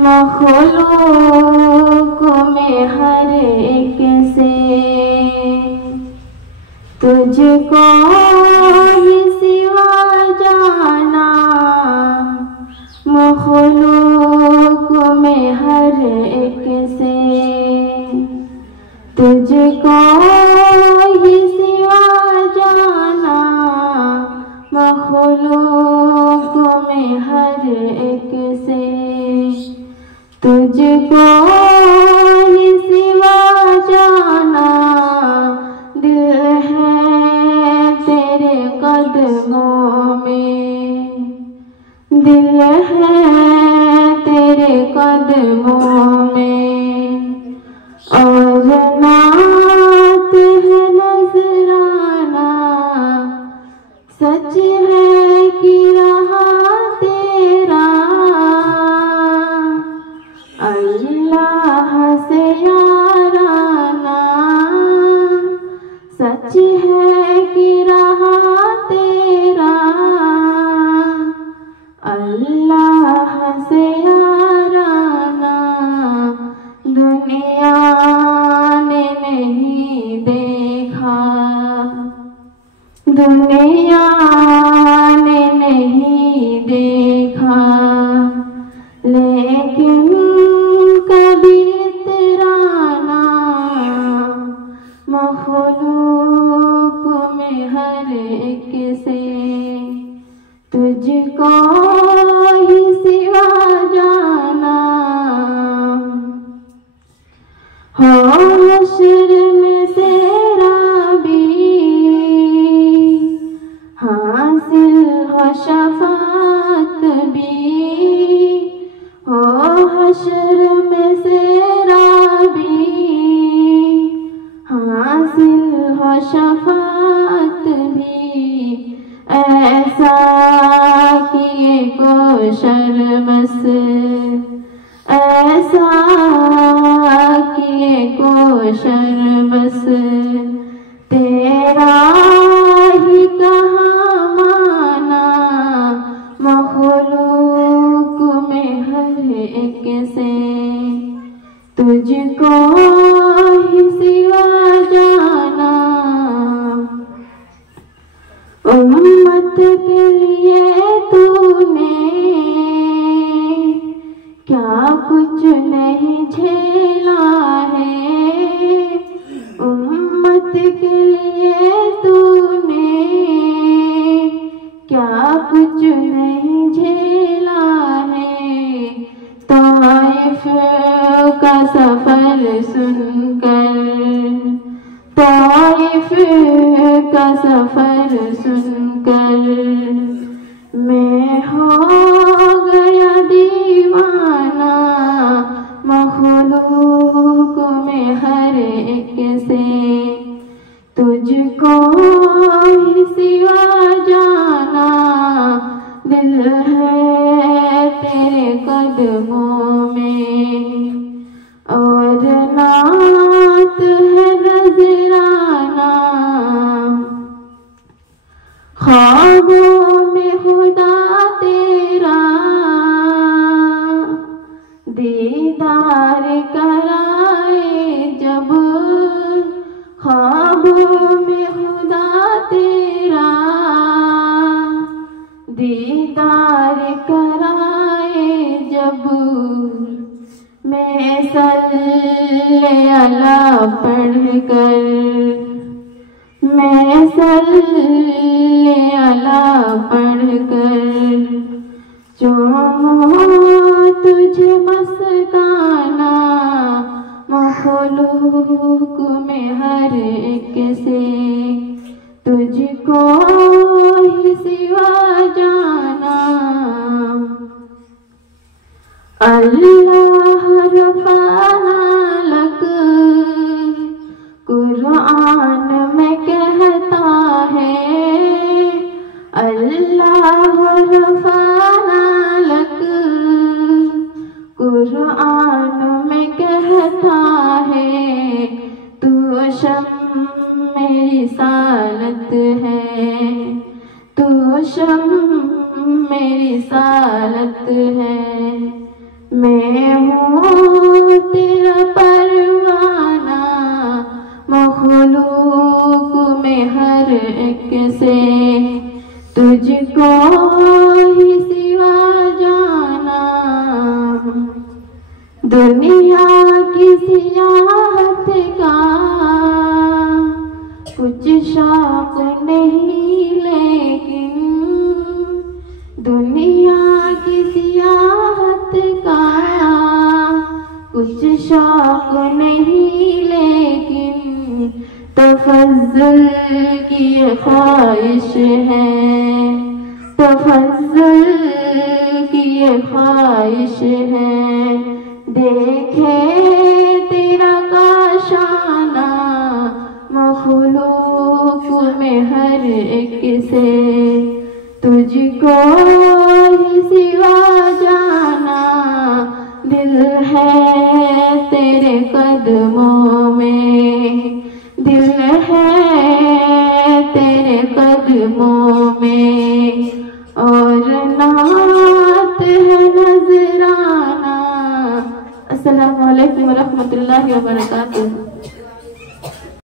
मखलूक में हर एक से तुझको ही सिवा जाना, मखलूक में हर एक से तुझको ही सिवा जाना, मखलूक में हर एक से तुझको ही सिवा जाना। दिल है तेरे कदमों में, दिल है तेरे कदमों में, और नात है नजराना। सच है कि रहा तेरा अल्लाह से याराना, सच है कि रहा तेरा अल्लाह से याराना। दुनिया ने नहीं देखा, दुनिया ने नहीं देखा, लेकिन कभी इतराना, मखलूक में हर एक से तुझको ही सिवा जाना। हो हश्र में तेरा भी हासिल हो शफाअत भी, हो हश्र में तेरा भी हासिल हो शफाअत भी। ऐसा किए को शर्मस, ऐसा किए को शर्मस, तेरा ही कहाँ माना, मखलूक में हर एक से तुझको ही सिवा जाना। उम्मत के लिए तूने क्या कुछ नहीं झेला है, उम्मत के लिए तूने क्या कुछ नहीं झेला है। ताइफ का सफर सुनकर, ताइफ का सफर सुनकर मैं हो गया दीवाना, मखलूक में हर एक से तुझको ही सिवा जाना। दिल है तेरे कदमों में, और नात है नजराना। ख्वाबों में खुदा तेरा दीदार कराए जब, ख्वाबों में खुदा तेरा दीदार कराए जब, मैं सल्ले अला पढ़कर, मैं सल्ले अला पढ़कर चूमूं तुझे मस्ताना, मखलूक में हर एक से तुझको ही सिवा जाना। अल्लाह रफ़ाना लक कुरान में कहता है, अल्लाह रफ़ाना लक कुरान में कहता है। तू शम्म मेरी सालत है, तू शम्म मेरी सालत है। मैं मैं हूँ तेरा परवाना, मखलूक में हर एक से तुझको ही सिवा जाना। दुनिया की सियाहत का कुछ शौक नहीं, लेकिन दुनिया की सियाहत का कुछ शौक नहीं, लेकिन तफज़्ज़ुल की ये ख्वाहिश है, तफज़्ज़ुल की ये ख्वाहिश है। देखे तेरा काशाना, मखलूक में हर एक से तुझको ही सिवा जाना। दिल है तेरे कदमों में, दिल है तेरे कदमों में, और नात है नजराना। अस्सलामु अलैकुम व रहमतुल्लाहि व बरकातुहू।